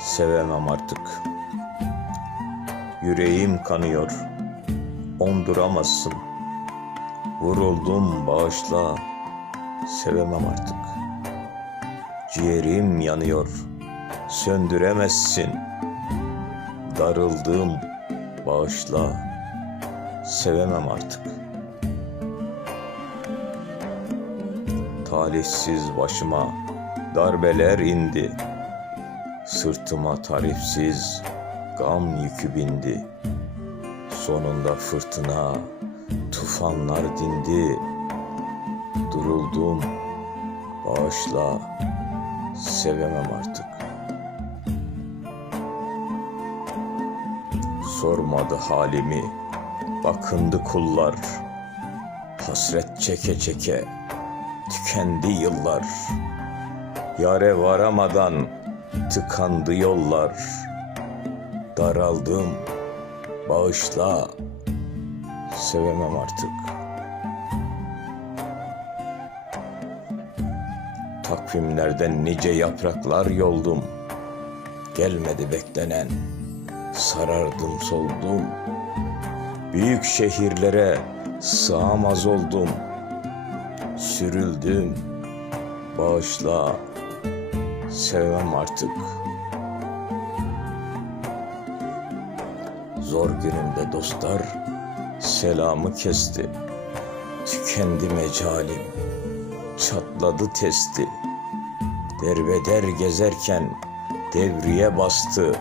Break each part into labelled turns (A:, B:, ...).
A: Sevemem artık. Yüreğim kanıyor. Onduramazsın. Vuruldum bağışla. Sevemem artık. Ciğerim yanıyor. Söndüremezsin. Darıldım. Bağışla. Sevemem artık. Talihsiz başıma darbeler indi. Sırtıma tarifsiz gam yükü bindi. Sonunda fırtına, tufanlar dindi. Duruldum, bağışla, sevemem artık. Sormadı halimi, bakındı kullar. Hasret çeke çeke, tükendi yıllar. Yare varamadan tıkandı yollar. Daraldım, bağışla, sevemem artık. Takvimlerden nice yapraklar yoldum. Gelmedi beklenen, sarardım soldum. Büyük şehirlere sığamaz oldum. Sürüldüm, bağışla, sevmem artık. Zor günümde dostlar selamı kesti. Tükendi mecalim, çatladı testi. Derbeder gezerken devriye bastı.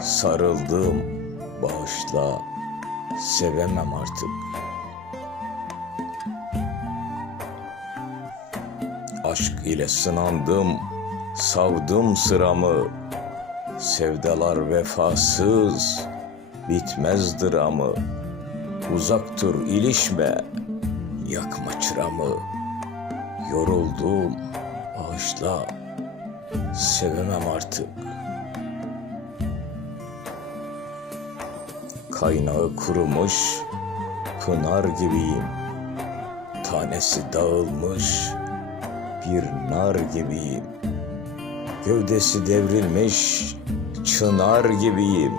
A: Sarıldım, bağışla, sevemem artık. Aşk ile sınandım, savdım sıramı. Sevdalar vefasız, bitmez dramı. Uzak dur ilişme, yakma çıramı. Yoruldum, bağışla, sevemem artık. Kaynağı kurumuş, pınar gibiyim. Tanesi dağılmış, bir nar gibiyim. Gövdesi devrilmiş, çınar gibiyim.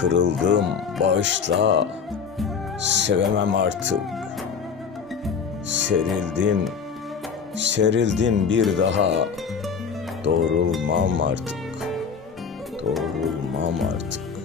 A: Kırıldım, bağışla, sevemem artık. Serildim, serildim bir daha. Doğrulmam artık, doğrulmam artık.